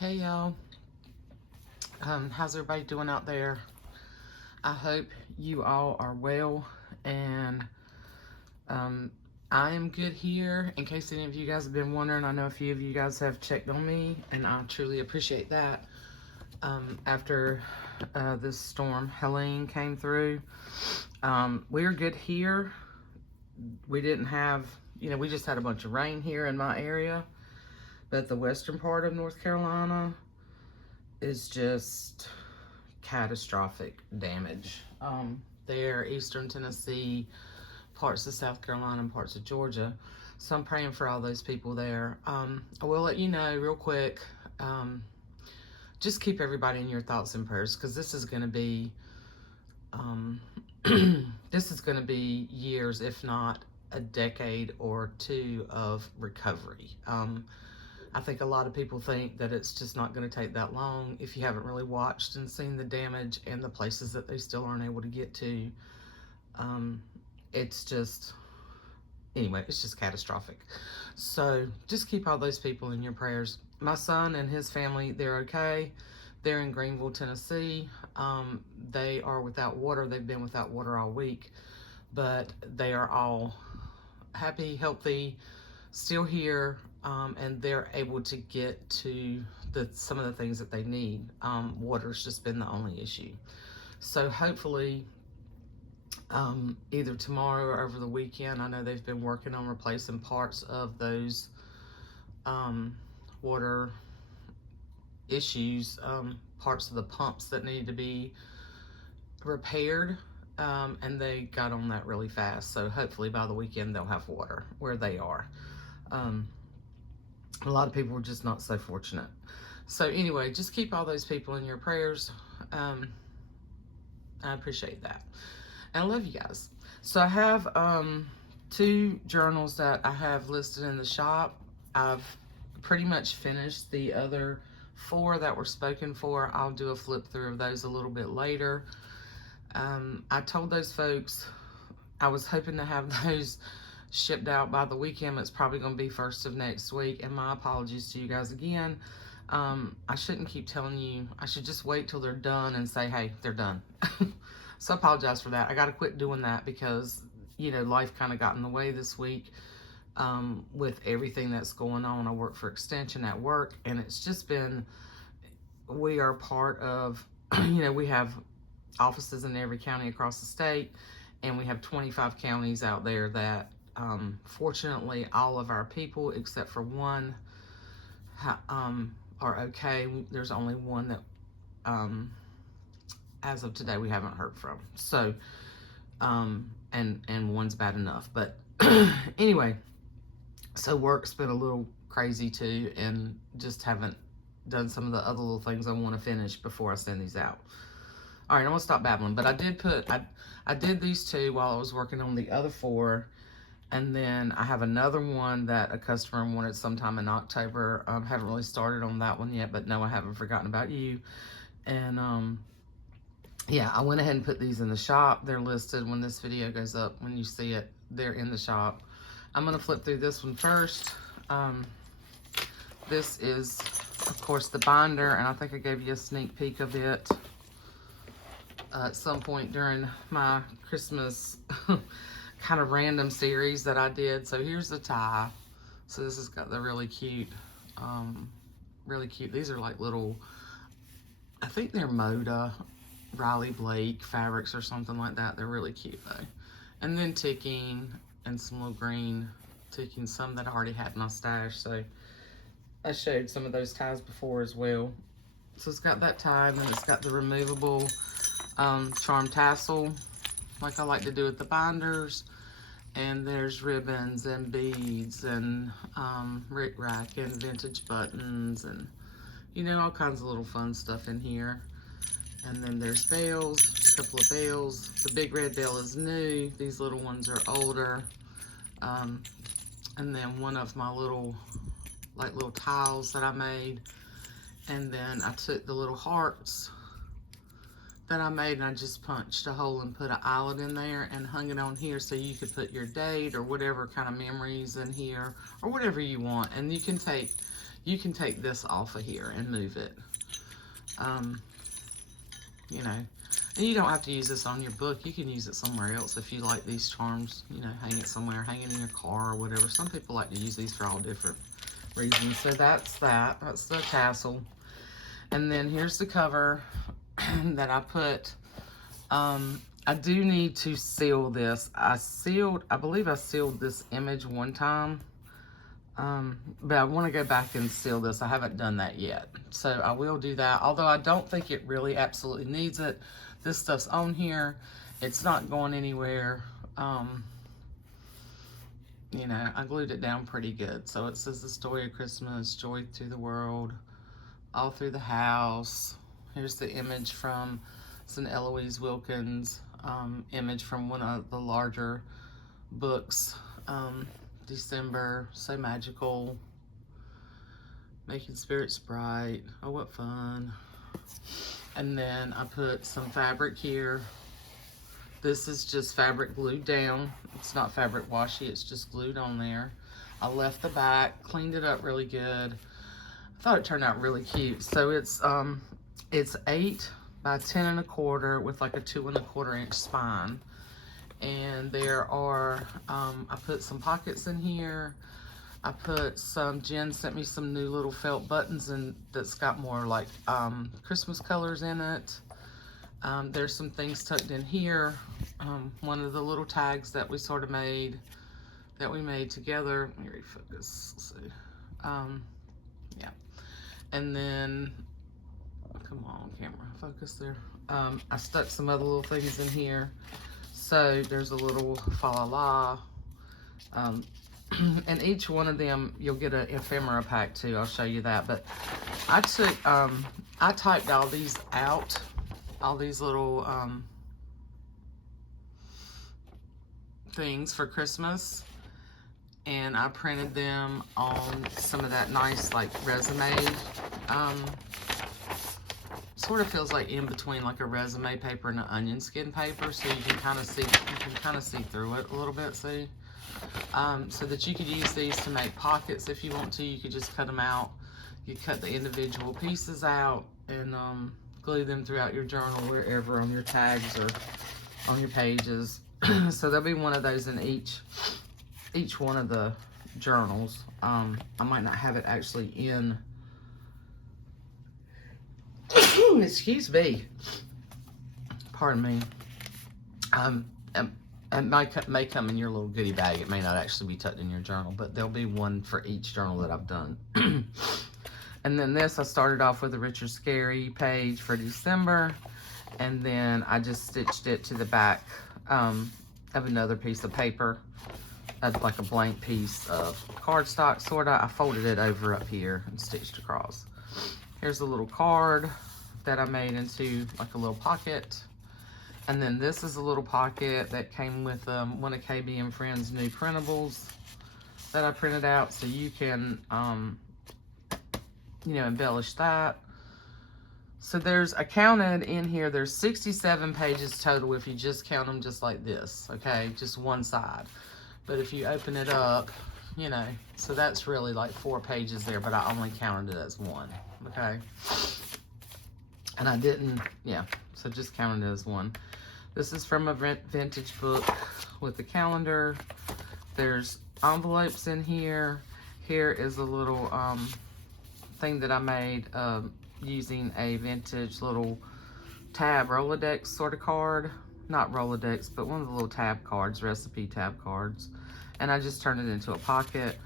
Hey y'all, how's everybody doing out there? I hope you all are well, and I am good here. In case any of you guys have been wondering, I know a few of you guys have checked on me, and I truly appreciate that. After this storm Helene came through, we're good here. We didn't have, we just had a bunch of rain here in my area, but the western part of North Carolina is just catastrophic damage. There, eastern Tennessee, parts of South Carolina, and parts of Georgia. So I'm praying for all those people there. I will let you know real quick. Just keep everybody in your thoughts and prayers, because this is going to be this is going to be years, if not a decade or two of recovery. I think a lot of people think that it's just not going to take that long if you haven't really watched and seen the damage and the places that they still aren't able to get to. It's just, anyway, it's just catastrophic. So just keep all those people in your prayers. My son and his family, they're okay. They're in Greenville, Tennessee. They are without water. They've been without water all week, but they are all happy, healthy, still here. And they're able to get to some of the things that they need. Water's just been the only issue. So hopefully, either tomorrow or over the weekend, I know they've been working on replacing parts of those water issues, parts of the pumps that need to be repaired. And they got on that really fast. So hopefully by the weekend they'll have water where they are. A lot of people were just not so fortunate. So anyway, just keep all those people in your prayers. I appreciate that. And I love you guys. So I have 2 journals that I have listed in the shop. I've pretty much finished the other 4 that were spoken for. I'll do a flip through of those a little bit later. I told those folks I was hoping to have those shipped out by the weekend. It's probably going to be first of next week, and my apologies to you guys again. I shouldn't keep telling you. I should just wait till they're done and say, hey, they're done. So I apologize for that. I got to quit doing that because, life kind of got in the way this week with everything that's going on. I work for Extension at work, and it's just been, we are part of, we have offices in every county across the state, and we have 25 counties out there that fortunately, all of our people, except for one, are okay. There's only one that, as of today, we haven't heard from. So, and one's bad enough. But anyway, so work's been a little crazy too, and just haven't done some of the other little things I want to finish before I send these out. All right, I'm gonna stop babbling. But I did these 2 while I was working on the other 4. And then I have another one that a customer wanted sometime in October. Haven't really started on that one yet, but no, I haven't forgotten about you. And yeah, I went ahead and put these in the shop. They're listed when this video goes up. When you see it, they're in the shop. I'm gonna flip through this one first. This is, of course, the binder, and I think I gave you a sneak peek of it at some point during my Christmas kind of random series that I did. So here's the tie. So this has got the really cute, these are like little, I think they're Moda, Riley Blake fabrics or something like that. They're really cute though. And then ticking and some little green ticking, some that I already had in my stash. So I showed some of those ties before as well. So it's got that tie, and then it's got the removable charm tassel, like I like to do with the binders. And there's ribbons and beads and rickrack and vintage buttons and, all kinds of little fun stuff in here. And then there's bells, a couple of bells. The big red bell is new. These little ones are older. And then one of my little tiles that I made. And then I took the little hearts that I made, and I just punched a hole and put an eyelet in there and hung it on here, so you could put your date or whatever kind of memories in here or whatever you want. And you can take you can take this off of here and move it. You know, and you don't have to use this on your book. You can use it somewhere else if you like these charms, you know, hang it somewhere, hang it in your car or whatever. Some people like to use these for all different reasons. So that's that. That's the tassel. And then here's the cover that I put. I do need to seal this. I believe I sealed this image one time. But I want to go back and seal this. I haven't done that yet. So I will do that. Although I don't think it really absolutely needs it. This stuff's on here. It's not going anywhere. You know, I glued it down pretty good. So it says the story of Christmas, joy to the world, all through the house. Here's the image from, it's an Eloise Wilkins image from one of the larger books. December, so magical, making spirits bright. Oh, what fun. And then I put some fabric here. This is just fabric glued down. It's not fabric washi, it's just glued on there. I left the back, cleaned it up really good. I thought it turned out really cute. So it's 8 by 10 1/4 with like a 2 1/4 inch spine. And there are, I put some pockets in here. I put some, Jen sent me some new little felt buttons and that's got more like Christmas colors in it. There's some things tucked in here. One of the little tags that we sort of made, that we made together. Let me refocus, let's see. Yeah. And then, come on camera, focus there. I stuck some other little things in here. So there's a little fa la la, and each one of them, you'll get an ephemera pack too. I'll show you that. But I took, I typed all these out, all these little things for Christmas, and I printed them on some of that nice like resume. Sort of feels like in between like a resume paper and an onion skin paper, so you can kind of see through it a little bit, see? So that you could use these to make pockets if you want to. You could just cut them out. You cut the individual pieces out and glue them throughout your journal, wherever, on your tags or on your pages. So there'll be one of those in each one of the journals. I might not have it actually in. Excuse me. Pardon me. It may come in your little goodie bag. It may not actually be tucked in your journal, but there'll be one for each journal that I've done. And then this, I started off with a Richard Scarry page for December, and then I just stitched it to the back of another piece of paper, like a blank piece of cardstock, sorta. I folded it over up here and stitched across. Here's a little card that I made into like a little pocket. And then this is a little pocket that came with one of KB and Friends' new printables that I printed out, so you can, you know, embellish that. So I counted in here, there's 67 pages total if you just count them just like this, okay? Just one side. But if you open it up, you know, so that's really like 4 pages there, but I only counted it as one, okay? And I didn't, yeah, so just counted it as one. This is from a vintage book with the calendar. There's envelopes in here. Here is a little thing that I made using a vintage little tab Rolodex sort of card. Not Rolodex, but one of the little tab cards, recipe tab cards. And I just turned it into a pocket.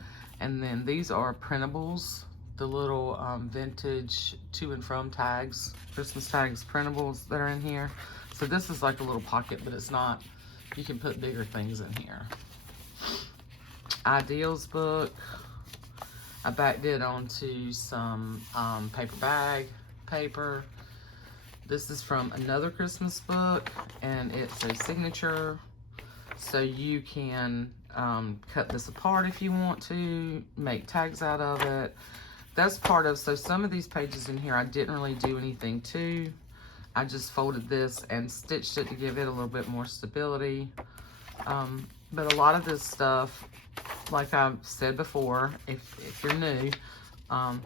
And then these are printables, the little vintage to and from tags, Christmas tags printables that are in here. So this is like a little pocket, but it's not, you can put bigger things in here. Ideals book. I backed it onto some paper bag paper. This is from another Christmas book, and it's a signature. So you can cut this apart if you want to, make tags out of it. That's part of, so some of these pages in here I didn't really do anything to. I just folded this and stitched it to give it a little bit more stability. But a lot of this stuff, like I've said before, if you're new,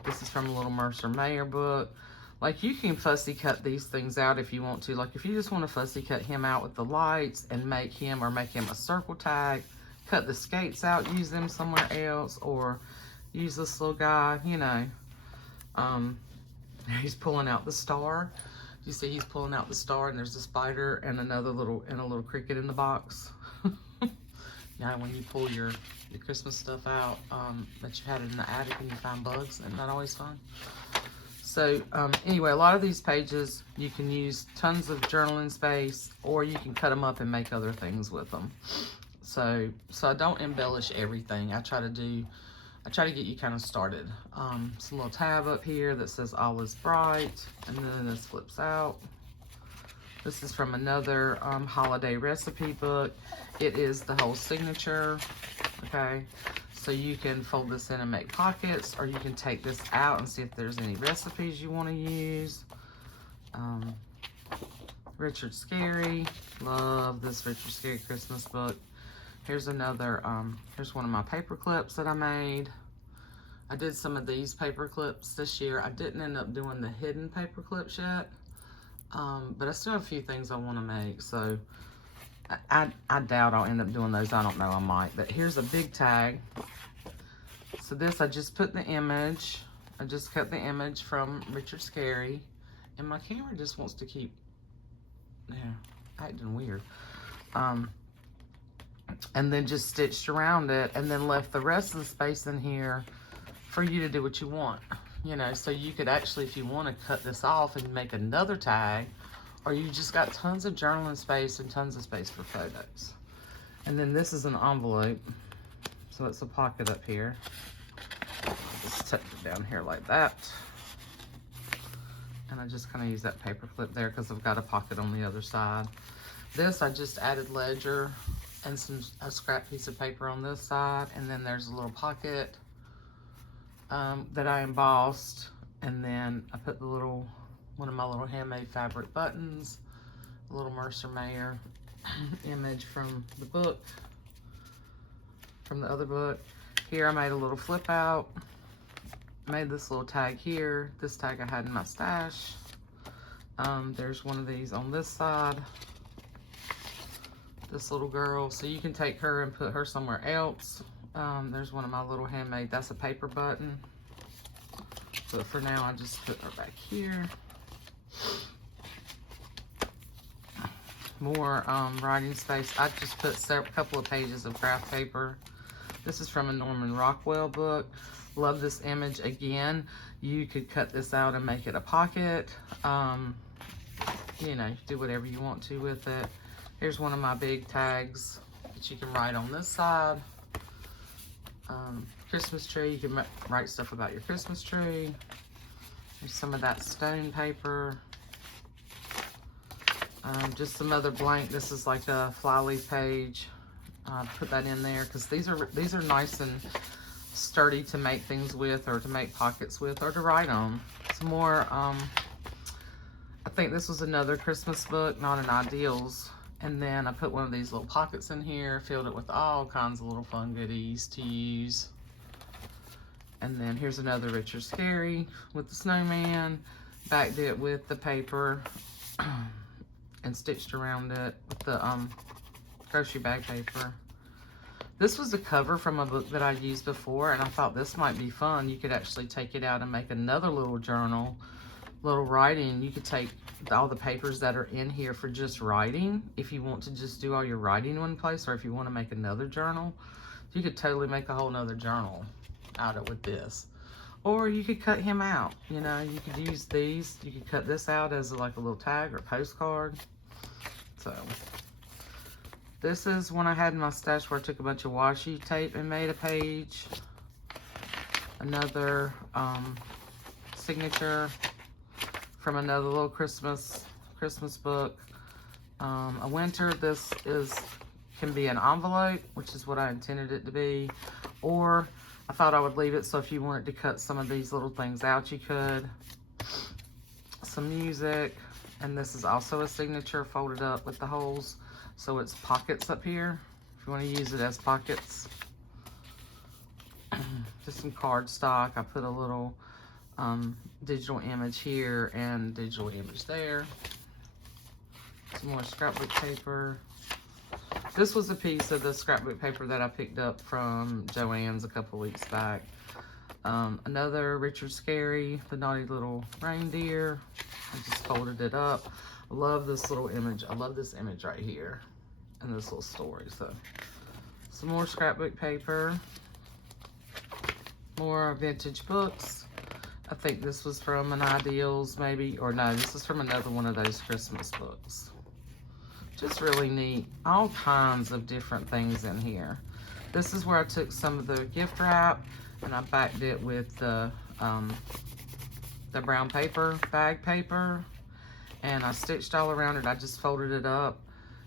This is from a little Mercer Mayer book. Like, you can fussy cut these things out if you want to. Like, if you just want to fussy cut him out with the lights and make him a circle tag, cut the skates out, use them somewhere else, or use this little guy, you know. He's pulling out the star. You see he's pulling out the star, and there's a spider and a little cricket in the box. Now, when you pull your Christmas stuff out, that you had it in the attic and you find bugs, isn't that always fun? So, anyway, a lot of these pages, you can use tons of journaling space, or you can cut them up and make other things with them. So I don't embellish everything. I try to get you kind of started. Some little tab up here that says all is bright, and then this flips out. This is from another holiday recipe book. It is the whole signature, okay? So you can fold this in and make pockets, or you can take this out and see if there's any recipes you want to use. Richard Scarry, love this Richard Scarry Christmas book. Here's another, here's one of my paper clips that I made. I did some of these paper clips this year. I didn't end up doing the hidden paper clips yet, but I still have a few things I want to make, so I doubt I'll end up doing those. I don't know, I might. But here's a big tag. So this, I just put the image. I just cut the image from Richard Scarry, and my camera just wants to keep, acting weird. And then just stitched around it, and then left the rest of the space in here for you to do what you want. You know, so you could actually, if you want to cut this off and make another tag, or you just got tons of journaling space and tons of space for photos. And then this is an envelope, so it's a pocket up here. I'll just tuck it down here like that. And I just kind of use that paper clip there because I've got a pocket on the other side. This, I just added ledger and a scrap piece of paper on this side, and then there's a little pocket that I embossed, and then I put one of my little handmade fabric buttons, a little Mercer Mayer image from the book, from the other book. Here I made a little flip out, made this little tag here. This tag I had in my stash. There's one of these on this side. This little girl, so you can take her and put her somewhere else. There's one of my little handmade, that's a paper button. But for now, I just put her back here. More writing space. I just put a couple of pages of craft paper. This is from a Norman Rockwell book. Love this image. Again, you could cut this out and make it a pocket. You know, do whatever you want to with it. Here's one of my big tags that you can write on this side. Christmas tree, you can write stuff about your Christmas tree. There's some of that stone paper. Just some other blank. This is like a flyleaf page. Put that in there because these are nice and sturdy to make things with, or to make pockets with, or to write on. Some more. I think this was another Christmas book, not an Ideals. And then I put one of these little pockets in here, filled it with all kinds of little fun goodies to use. And then here's another Richard Scarry with the snowman. Backed it with the paper and stitched around it with the grocery bag paper. This was a cover from a book that I used before, and I thought this might be fun. You could actually take it out and make another little journal, little writing. You could take all the papers that are in here for just writing, if you want to just do all your writing in one place, or if you want to make another journal. You could totally make a whole nother journal out of it with this. Or you could cut him out, you know, you could use these. You could cut this out as like a little tag or postcard. So this is one I had in my stash where I took a bunch of washi tape and made a page. Another signature from another little Christmas book. A winter, this can be an envelope, which is what I intended it to be. Or I thought I would leave it so if you wanted to cut some of these little things out, you could. Some music, and this is also a signature folded up with the holes. So it's pockets up here, if you want to use it as pockets. just some cardstock. I put a little digital image here and digital image there. Some more scrapbook paper. This was a piece of the scrapbook paper that I picked up from Joann's a couple weeks back. Another Richard Scarry, the naughty little reindeer. I just folded it up. I love this little image. I love this image right here and this little story. So some more scrapbook paper, more vintage books. I think this was from an Ideals maybe, or no, this is from another one of those Christmas books. Just really neat. All kinds of different things in here. This is where I took some of the gift wrap and I backed it with the brown paper, bag paper, and I stitched all around it. I just folded it up,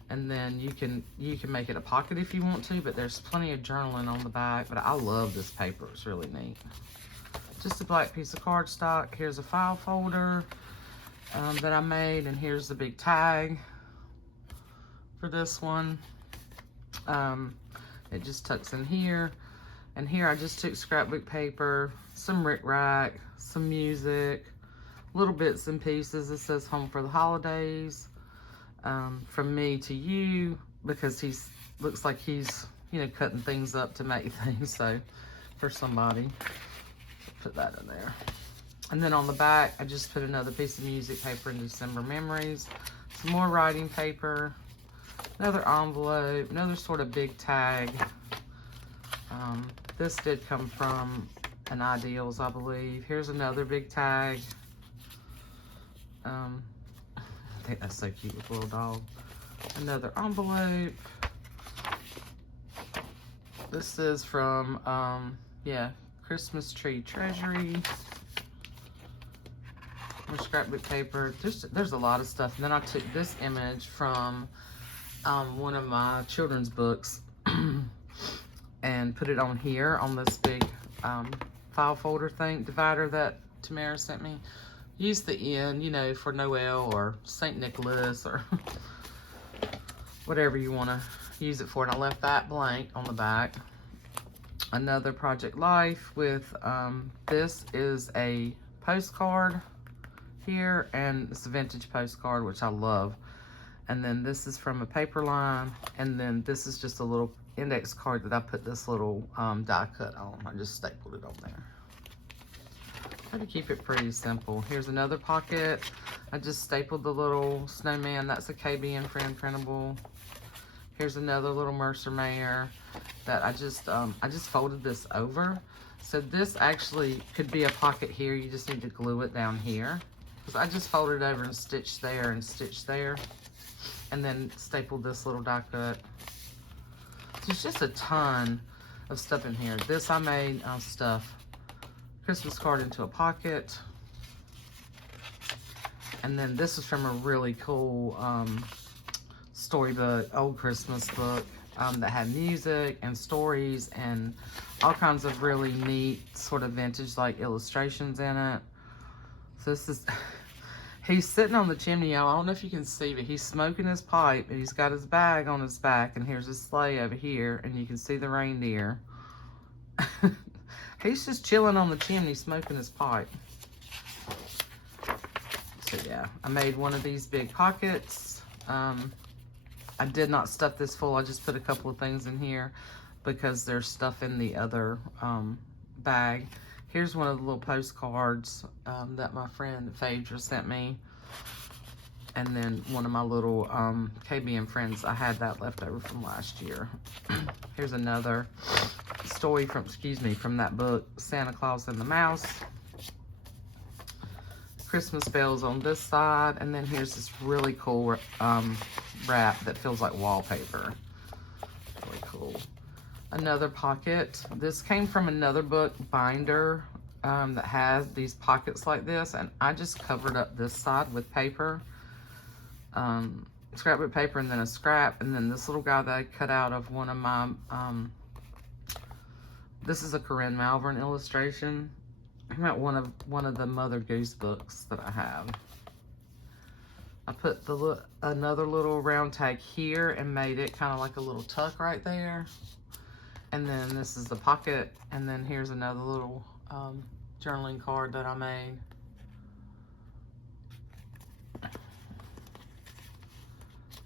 and then you can make it a pocket if you want to, but there's plenty of journaling on the back. But I love this paper. It's really neat. Just a black piece of cardstock. Here's a file folder that I made, and here's the big tag for this one. It just tucks in here. And here I just took scrapbook paper, some rickrack, some music, little bits and pieces. It says Home for the Holidays, from me to you, because looks like he's, you know, cutting things up to make things. So for somebody, put that in there. And then on the back, I just put another piece of music paper in December Memories, some more writing paper, another envelope, another sort of big tag. This did come from an Ideals, I believe. Here's another big tag. I think that's so cute with a little dog. Another envelope. This is from, yeah, Christmas Tree Treasury. More scrapbook paper. There's a lot of stuff. And then I took this image from one of my children's books and put it on here on this big file folder thing, divider that Tamara sent me. Use the end, you know, for Noel or St. Nicholas or whatever you want to use it for. And I left that blank on the back. Another Project Life with, this is a postcard here, and it's a vintage postcard, which I love. And then this is from a paper line, and then this is just a little index card that I put this little die cut on. I just stapled it on there. Try to keep it pretty simple. Here's another pocket. I just stapled the little snowman. That's a KB and Friend printable. Here's another little Mercer Mayer that I just folded this over. So this actually could be a pocket here. You just need to glue it down here. Because I just folded over and stitched there and stitched there. And then stapled this little die cut. There's just a ton of stuff in here. This I made stuff. Christmas card into a pocket. And then this is from a really cool storybook, old Christmas book that had music and stories and all kinds of really neat sort of vintage like illustrations in it. So this is, he's sitting on the chimney. I don't know if you can see, but he's smoking his pipe and he's got his bag on his back, and here's his sleigh over here, and you can see the reindeer. He's just chilling on the chimney smoking his pipe. So yeah, I made one of these big pockets. I did not stuff this full. I just put a couple of things in here because there's stuff in the other bag. Here's one of the little postcards that my friend Phaedra sent me. And then one of my little KB and Friends, I had that left over from last year. Here's another story from, from that book, Santa Claus and the Mouse. Christmas bells on this side. And then here's this really cool wrap that feels like wallpaper. Really cool. Another pocket. This came from another book binder that has these pockets like this, and I just covered up this side with paper, scrapbook paper, and then a scrap, and then this little guy that I cut out of one of my this is a Corinne Malvern illustration. I'm at one of the Mother Goose books that I have. I put another little round tag here and made it kind of like a little tuck right there. And then this is the pocket. And then here's another little journaling card that I made.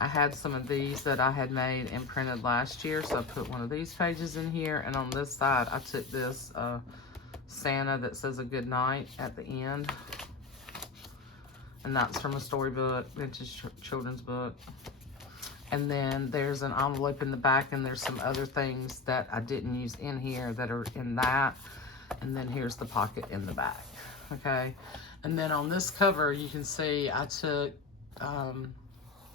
I had some of these that I had made and printed last year, so I put one of these pages in here. And on this side, I took this Santa that says a good night at the end. And that's from a storybook, vintage children's book. And then there's an envelope in the back, and there's some other things that I didn't use in here that are in that. And then here's the pocket in the back, okay? And then on this cover, you can see I took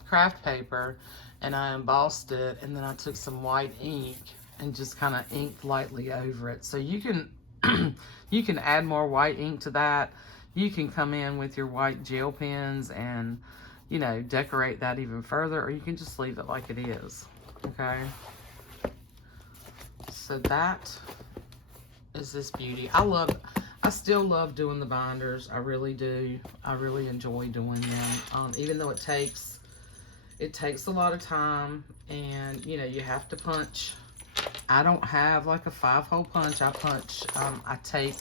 craft paper and I embossed it, and then I took some white ink and just kind of inked lightly over it. So you can you can add more white ink to that. You can come in with your white gel pens and, you know, decorate that even further, or you can just leave it like it is, okay? So that is this beauty. I still love doing the binders. I really do. I really enjoy doing them, even though it takes a lot of time, and you know, you have to punch. I don't have like a 5-hole punch. I punch, I take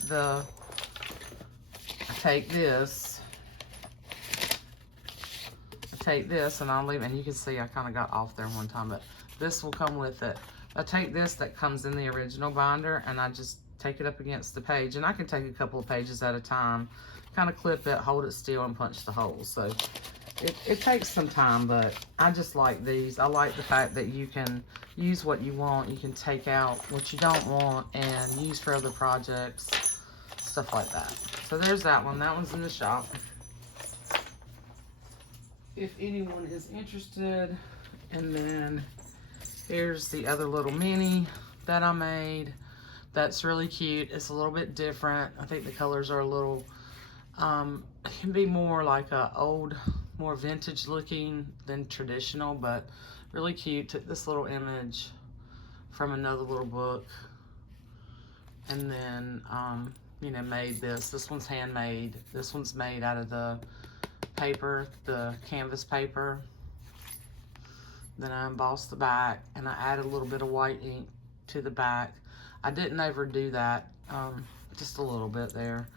this and I'll leave, and you can see I kind of got off there one time, but this will come with it. I take this that comes in the original binder, and I just take it up against the page, and I can take a couple of pages at a time, kind of clip it, hold it still, and punch the holes. So it takes some time, but I just like these. I like the fact that you can use what you want, you can take out what you don't want and use for other projects, stuff like that. So there's that one. That one's in the shop, if anyone is interested. And then here's the other little mini that I made. That's really cute. It's a little bit different. I think the colors are a little, it can be more like a old, more vintage looking than traditional, but really cute. Took this little image from another little book, and then, you know, made this. This one's handmade. This one's made out of the paper, the canvas paper. Then I embossed the back, and I added a little bit of white ink to the back. I didn't overdo that, just a little bit there.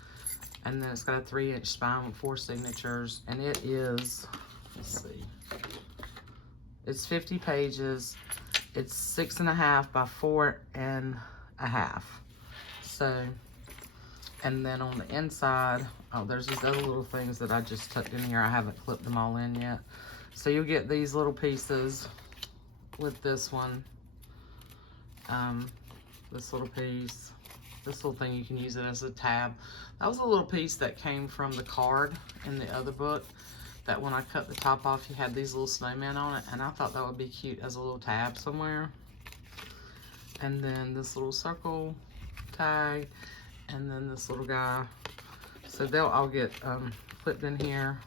And then it's got a 3-inch spine with 4 signatures, and it is, let's see, it's 50 pages. It's 6.5 by 4.5. So, and then on the inside, oh, there's these other little things that I just tucked in here. I haven't clipped them all in yet. So you'll get these little pieces with this one. This little piece, this little thing, you can use it as a tab. That was a little piece that came from the card in the other book, that when I cut the top off, you had these little snowmen on it, and I thought that would be cute as a little tab somewhere. And then this little circle tag, and then this little guy. So they'll all get clipped in here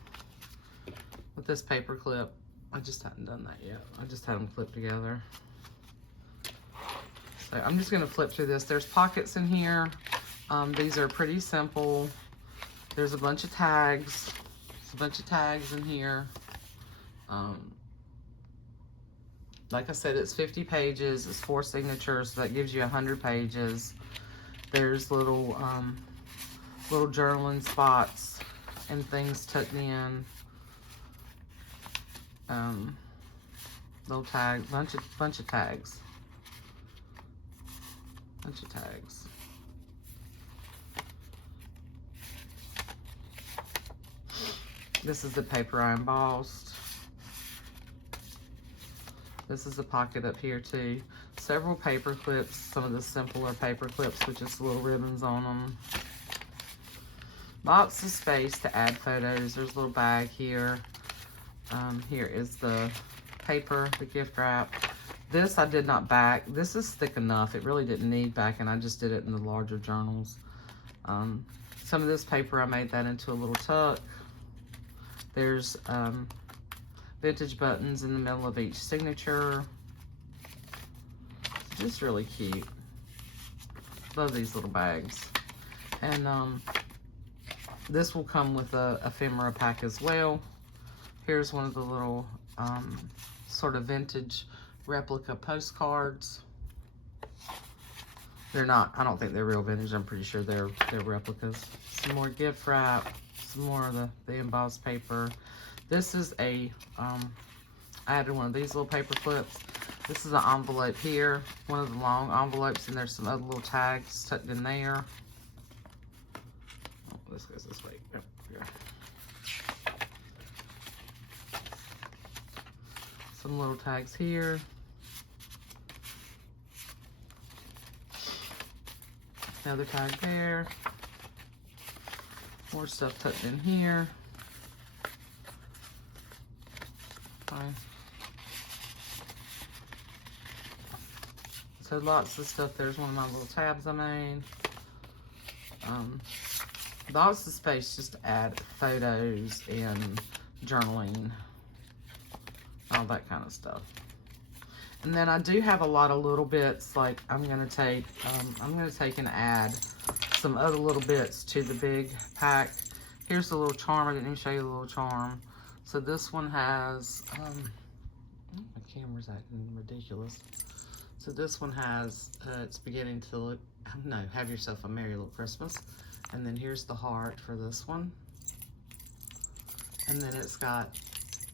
with this paper clip. I just hadn't done that yet. I just had them clipped together. So I'm just gonna flip through this. There's pockets in here. These are pretty simple. There's a bunch of tags. There's a bunch of tags in here. Like I said, it's 50 pages. It's 4 signatures, so that gives you 100 pages. There's little little journaling spots and things tucked in. Little tag, bunch of tags. Bunch of tags. This is the paper I embossed. This is the pocket up here too. Several paper clips, some of the simpler paper clips with just little ribbons on them. Lots of space to add photos. There's a little bag here. Here is the paper, the gift wrap. This I did not back. This is thick enough. It really didn't need backing. I just did it in the larger journals. Some of this paper, I made that into a little tuck. There's vintage buttons in the middle of each signature. Just really cute. Love these little bags. And this will come with a ephemera pack as well. Here's one of the little sort of vintage replica postcards. They're not, I don't think they're real vintage. I'm pretty sure they're replicas. Some more gift wrap, some more of the embossed paper. This is a, I added one of these little paper clips. This is an envelope here, one of the long envelopes, and there's some other little tags tucked in there. Oh, this goes this way. Yep, here. Some little tags here. Another tag there. More stuff tucked in here. Okay. So lots of stuff. There's one of my little tabs I made. Lots of space just to add photos and journaling, all that kind of stuff. And then I do have a lot of little bits, like I'm gonna take and add some other little bits to the big pack. Here's the little charm. I didn't even show you the little charm. So this one has, my camera's acting ridiculous. So this one has, it's beginning to look, no, have yourself a merry little Christmas. And then here's the heart for this one. And then it's got,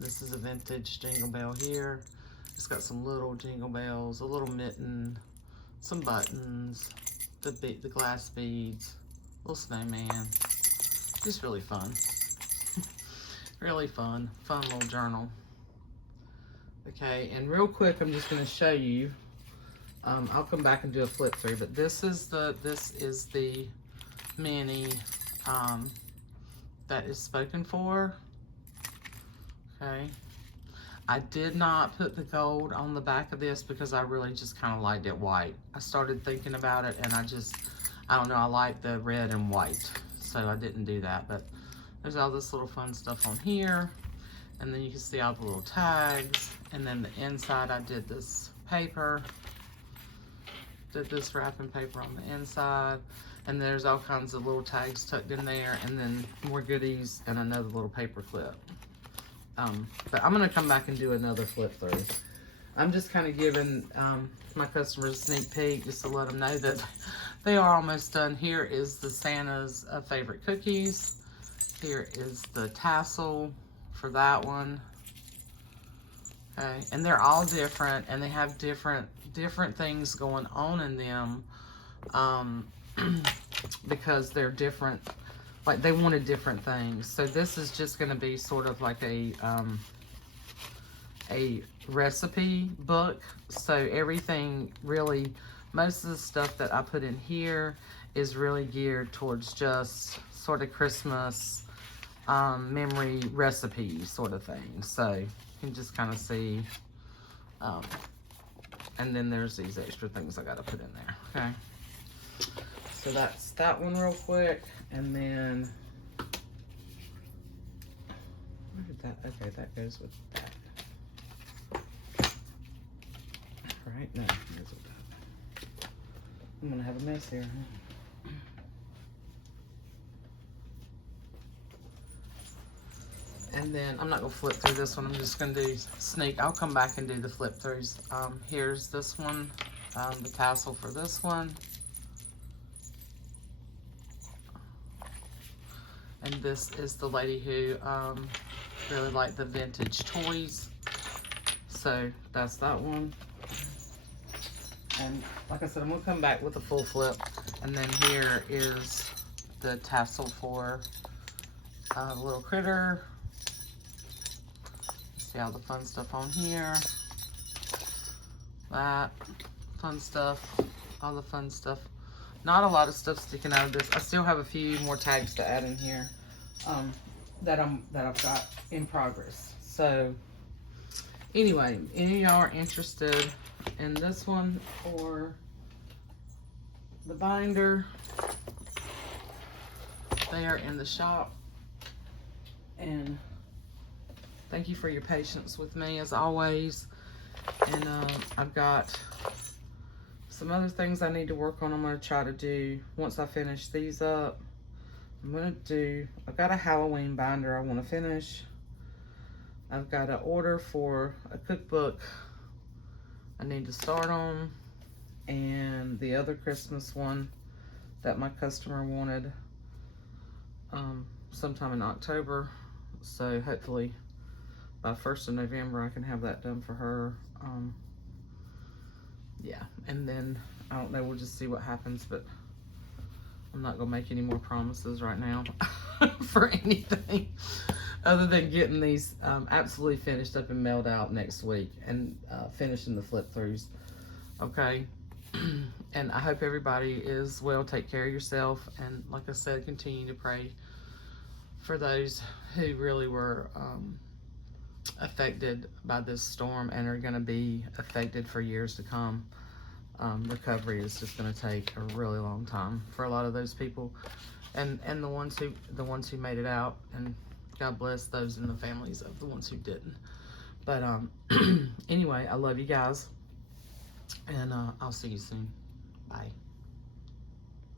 this is a vintage jingle bell here. It's got some little jingle bells, a little mitten, some buttons, the glass beads, little snowman. Just really fun. Really fun little journal. Okay, and real quick, I'm just going to show you. I'll come back and do a flip through, but this is the mini that is spoken for. Okay. I did not put the gold on the back of this because I really just kind of liked it white. I started thinking about it and I don't know, I like the red and white. So I didn't do that, but there's all this little fun stuff on here. And then you can see all the little tags. And then the inside, I did this paper. Did this wrapping paper on the inside. And there's all kinds of little tags tucked in there. And then more goodies and another little paper clip. But I'm going to come back and do another flip through. I'm just kind of giving my customers a sneak peek just to let them know that they are almost done. Here is the Santa's favorite cookies. Here is the tassel for that one. Okay, and they're all different, and they have different things going on in them because they're different. Like they wanted different things. So this is just going to be sort of like a recipe book. So everything really, most of the stuff that I put in here is really geared towards just sort of Christmas memory recipes sort of thing. So you can just kind of see. And then there's these extra things I got to put in there. Okay. So that's that one real quick. And then, where did that, okay, that goes with that. Right, no, that goes with that. I'm gonna have a mess here, huh? And then, I'm not gonna flip through this one, I'm just gonna do sneak. I'll come back and do the flip throughs. Here's this one, the tassel for this one. And this is the lady who really liked the vintage toys. So that's that one. And like I said, I'm gonna come back with a full flip. And then here is the tassel for the little critter. See all the fun stuff on here. That fun stuff, all the fun stuff. Not a lot of stuff sticking out of this. I still have a few more tags to add in here that I've got in progress. So anyway, any of y'all are interested in this one or the binder, they are in the shop. And thank you for your patience with me as always. And I've got some other things I need to work on. I'm going to try to do once I finish these up. I've got a Halloween binder I want to finish. I've got an order for a cookbook I need to start on. and the other Christmas one that my customer wanted sometime in October. So hopefully by 1st of November I can have that done for her. Yeah, and then I don't know, we'll just see what happens, but I'm not gonna make any more promises right now for anything other than getting these absolutely finished up and mailed out next week, and finishing the flip throughs. Okay. And I hope everybody is well. Take care of yourself, and like I said, continue to pray for those who really were affected by this storm and are going to be affected for years to come. Recovery is just going to take a really long time for a lot of those people, and the ones who made it out, and God bless those in the families of the ones who didn't. But anyway, I love you guys, and I'll see you soon. Bye.